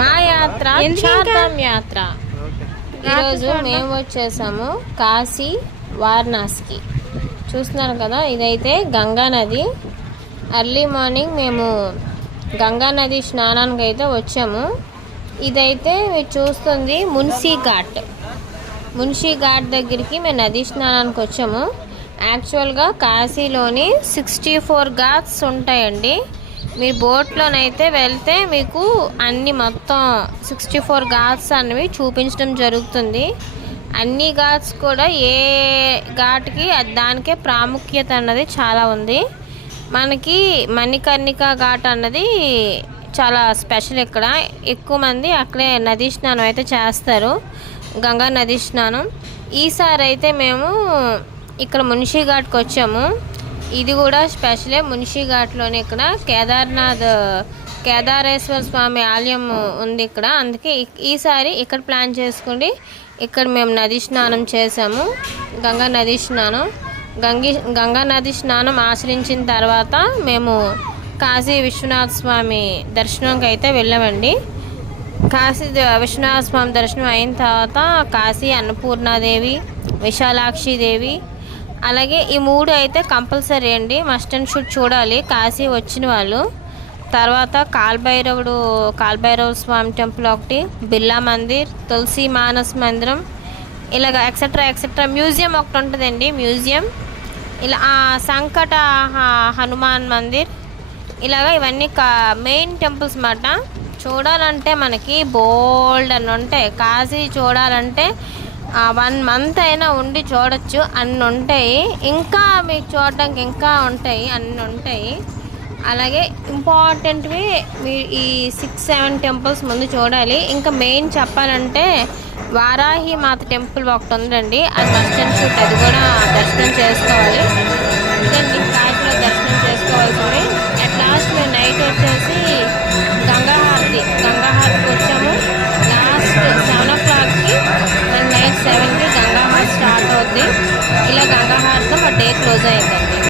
మా యాత్ర చార్ధామ్ యాత్ర ఈరోజు మేము వచ్చేసాము కాశీ వారణాసికి. చూస్తున్నారు కదా ఇదైతే గంగా నది. ఎర్లీ మార్నింగ్ మేము గంగా నది స్నానానికి అయితే వచ్చాము. ఇదైతే మీరు చూస్తుంది మున్సీ ఘాట్. మున్షీ ఘాట్ దగ్గరికి మేము నదీ స్నానానికి వచ్చాము. యాక్చువల్గా కాశీలోని సిక్స్టీ ఫోర్ ఘాట్స్ ఉంటాయండి. మీరు బోట్లోనైతే వెళ్తే మీకు అన్ని మొత్తం సిక్స్టీ ఫోర్ ఘాట్స్ అనేవి చూపించడం జరుగుతుంది. అన్ని ఘాట్స్ కూడా ఏ ఘాట్కి దానికే ప్రాముఖ్యత అన్నది చాలా ఉంది. మనకి మణికర్ణిక ఘాట్ అన్నది చాలా స్పెషల్ ఇక్కడ. ఎక్కువ మంది అక్కడే నదీ స్నానం అయితే చేస్తారు. గంగా నదీ స్నానం. ఈసారి అయితే మేము ఇక్కడ మున్షి ఘాట్కి వచ్చాము. ఇది కూడా స్పెషలే మున్షి ఘాట్లోనే ఇక్కడ. కేదార్నాథ్ కేదారేశ్వర స్వామి ఆలయం ఉంది ఇక్కడ. అందుకే ఈసారి ఇక్కడ ప్లాన్ చేసుకోండి ఇక్కడ మేము నది స్నానం చేసాము. గంగా నది స్నానం. గంగి గంగా నది స్నానం ఆశ్రయించిన తర్వాత మేము కాశీ విశ్వనాథ స్వామి దర్శనంకి అయితే వెళ్ళామండి. కాశీ ద- విశ్వనాథ స్వామి దర్శనం అయిన తర్వాత కాశీ అన్నపూర్ణాదేవి విశాలాక్షి దేవి అలాగే ఈ మూడు అయితే కంపల్సరీ అండి. మస్ట్ అండ్ షుడ్ చూడాలి. కాశీ వచ్చిన వాళ్ళు. తర్వాత కాల్భైరవుడు కాల్భైరవ స్వామి టెంపుల్ ఒకటి బిర్లా మందిర్ తులసి మానస్ మందిరం ఇలాగ ఎక్సెట్రా ఎక్సెట్రా మ్యూజియం ఒకటి ఉంటుందండి. మ్యూజియం. ఇలా సంకట హ- హనుమాన్ మందిర్. ఇలాగ ఇవన్నీ కా మెయిన్ టెంపుల్స్ అన్నమాట. చూడాలంటే మనకి బోల్డ్ అని ఉంటాయి. కాశీ చూడాలంటే వన్ మంత్ అయినా ఉండి చూడొచ్చు అన్ని ఉంటాయి. ఇంకా మీకు చూడడానికి ఇంకా ఉంటాయి అన్నీ ఉంటాయి. అలాగే ఇంపార్టెంట్వి మీ ఈ సిక్స్ సెవెన్ టెంపుల్స్ ముందు చూడాలి. ఇంకా మెయిన్ చెప్పాలంటే వారాహి మాత టెంపుల్ ఒకటి ఉందండి. అది మస్ట్ అండ్ షూట్ అది కూడా దర్శనం చేసుకోవాలి. ఇదండి 做这个